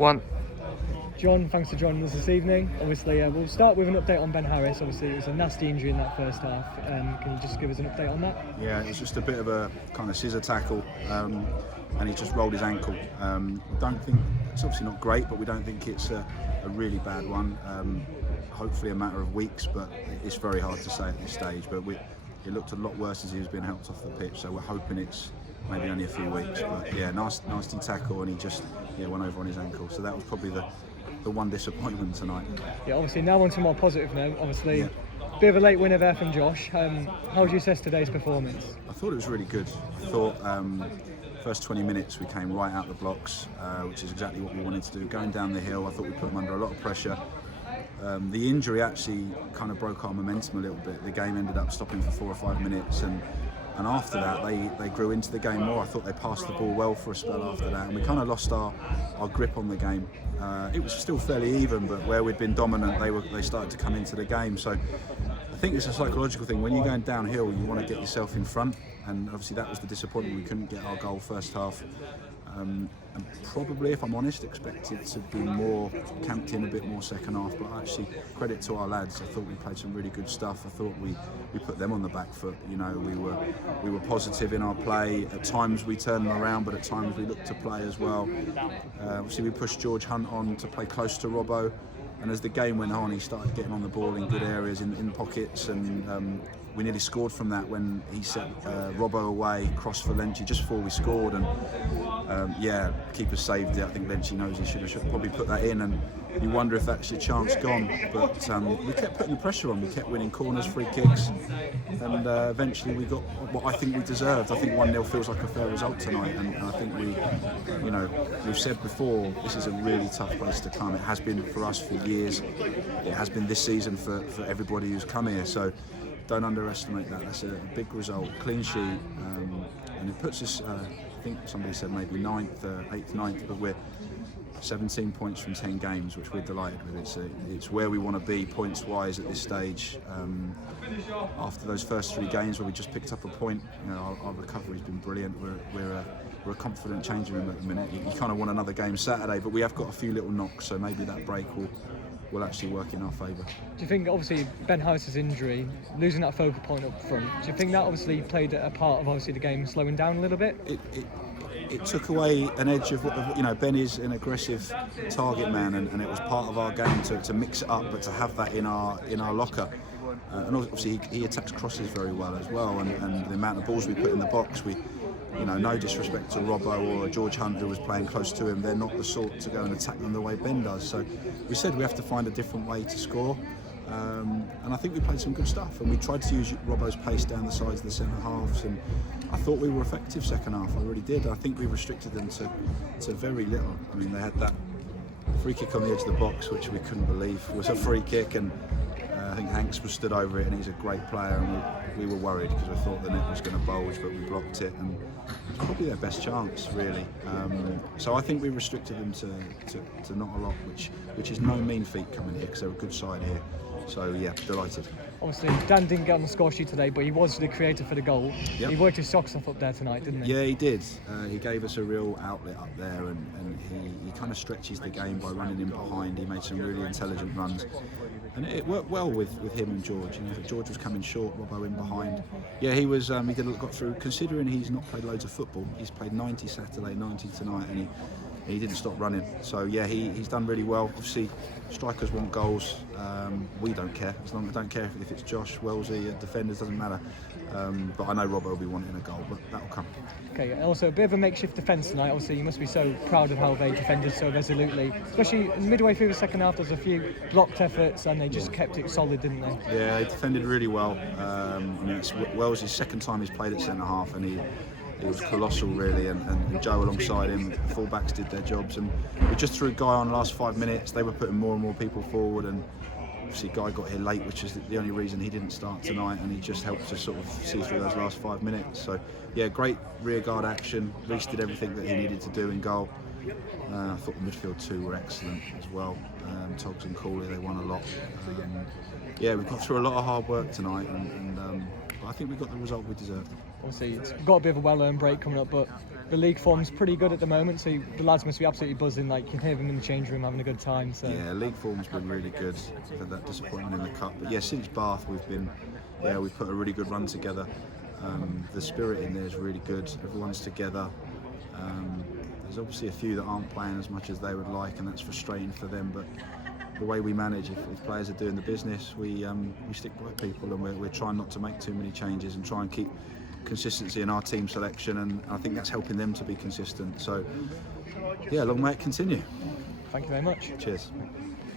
One. Jon, thanks for joining us this evening. Obviously, we'll start with an update on Ben Harris. Obviously, it was a nasty injury in that first half. Can you just give us an update on that? Yeah, it was just a bit of a kind of scissor tackle, and he just rolled his ankle. Don't think it's obviously not great, but we don't think it's a really bad one. Hopefully, a matter of weeks, but it's very hard to say at this stage. But it looked a lot worse as he was being helped off the pitch, so we're hoping it's maybe only a few weeks. But yeah, nasty tackle, and he just went over on his ankle. So that was probably the one disappointment tonight. Yeah, obviously now on to more positive note. Obviously, bit of a late winner there from Josh. How would you assess today's performance? I thought it was really good. I thought first 20 minutes we came right out the blocks, which is exactly what we wanted to do. Going down the hill, I thought we put them under a lot of pressure. The injury actually kind of broke our momentum a little bit. The game ended up stopping for 4 or 5 minutes, and after that they grew into the game more. I thought they passed the ball well for a spell after that, and we kind of lost our grip on the game. It was still fairly even, but where we'd been dominant, they started to come into the game. So I think it's a psychological thing. When you're going downhill, you want to get yourself in front, and obviously that was the disappointment. We couldn't get our goal first half. And probably, if I'm honest, expected to be more camped in a bit more second half, but actually credit to our lads. I thought we played some really good stuff. I thought we put them on the back foot. You know, we were positive in our play. At times we turned them around, but at times we looked to play as well. Obviously we pushed George Hunt on to play close to Robbo, and as the game went on, he started getting on the ball in good areas, in pockets, and we nearly scored from that when he set Robbo away, crossed for Lenchi just before we scored, and keeper saved it. I think Lenchi knows he should probably put that in, and you wonder if that's your chance gone. But we kept putting the pressure on. We kept winning corners, free kicks, and eventually we got what I think we deserved. I think 1-0 feels like a fair result tonight, and I think we've said before, this is a really tough place to come. It has been for us for years. It has been this season for everybody who's come here. So don't underestimate that. That's a big result, clean sheet, and it puts us, I think somebody said maybe 9th, 8th, 9th, but we're 17 points from 10 games, which we're delighted with. It's where we want to be points-wise at this stage. After those first 3 games where we just picked up a point, our recovery's been brilliant. We're a confident changing room at the minute. You kind of want another game Saturday, but we have got a few little knocks, so maybe that break will actually work in our favour. Do you think, obviously, Ben Harris's injury, losing that focal point up front, do you think that obviously played a part of obviously the game slowing down a little bit? It took away an edge of Ben is an aggressive target man, and it was part of our game to mix it up, but to have that in our locker. And obviously he attacks crosses very well as well, and the amount of balls we put in the box, no disrespect to Robbo or George Hunt, who was playing close to him, they're not the sort to go and attack them the way Ben does. So we said we have to find a different way to score, and I think we played some good stuff, and we tried to use Robbo's pace down the sides of the centre halves, and I thought we were effective second half. I really did. I think we restricted them to very little. I mean, they had that free kick on the edge of the box, which we couldn't believe was a free kick, and I think Hanks was stood over it, and he's a great player, and we were worried because we thought the net was going to bulge, but we blocked it, and it was probably their best chance, really. So I think we restricted them to not a lot, which is no mean feat coming here, because they're a good side here. So yeah, delighted. Obviously, Dan didn't get on the score sheet today, but he was the creator for the goal. Yep. He worked his socks off up there tonight, didn't he? Yeah, he did. He gave us a real outlet up there, and he kind of stretches the game by running in behind. He made some really intelligent runs, and it worked well with him and George. George was coming short, Robbo in behind. Yeah, he was. He got through. Considering he's not played loads of football, he's played 90 Saturday, 90 tonight, and he didn't stop running. So yeah, he's done really well. Obviously, strikers want goals. We don't care. I don't care if it's Josh, Wellesley, defenders, doesn't matter. But I know Robbo will be wanting a goal, but that'll come. Okay, also a bit of a makeshift defence tonight. Obviously, you must be so proud of how they defended so resolutely. Especially midway through the second half, there's a few blocked efforts, and they just kept it solid, didn't they? Yeah, they defended really well. It's Wellesley's second time he's played at centre half, and he was colossal, really, and Joe alongside him. The full-backs did their jobs, and we just threw Guy on the last 5 minutes. They were putting more and more people forward, and obviously Guy got here late, which is the only reason he didn't start tonight, and he just helped us sort of see through those last 5 minutes. So yeah, great rearguard action. Reece did everything that he needed to do in goal. I thought the midfield 2 were excellent as well. Togs and Cooley, they won a lot. Yeah, we got through a lot of hard work tonight, and I think we got the result we deserved. Obviously, it's got a bit of a well-earned break coming up, but the league form's pretty good at the moment, so the lads must be absolutely buzzing. Like, you can hear them in the change room having a good time. So Yeah, league form's been really good. We've had that disappointment in the cup, but yeah, since Bath we've put a really good run together. The spirit in there is really good. Everyone's together. There's obviously a few that aren't playing as much as they would like, and that's frustrating for them. But the way we manage, if players are doing the business, we stick by people, and we're trying not to make too many changes and try and keep consistency in our team selection, and I think that's helping them to be consistent. So yeah, long may it continue. thank you very much. Cheers.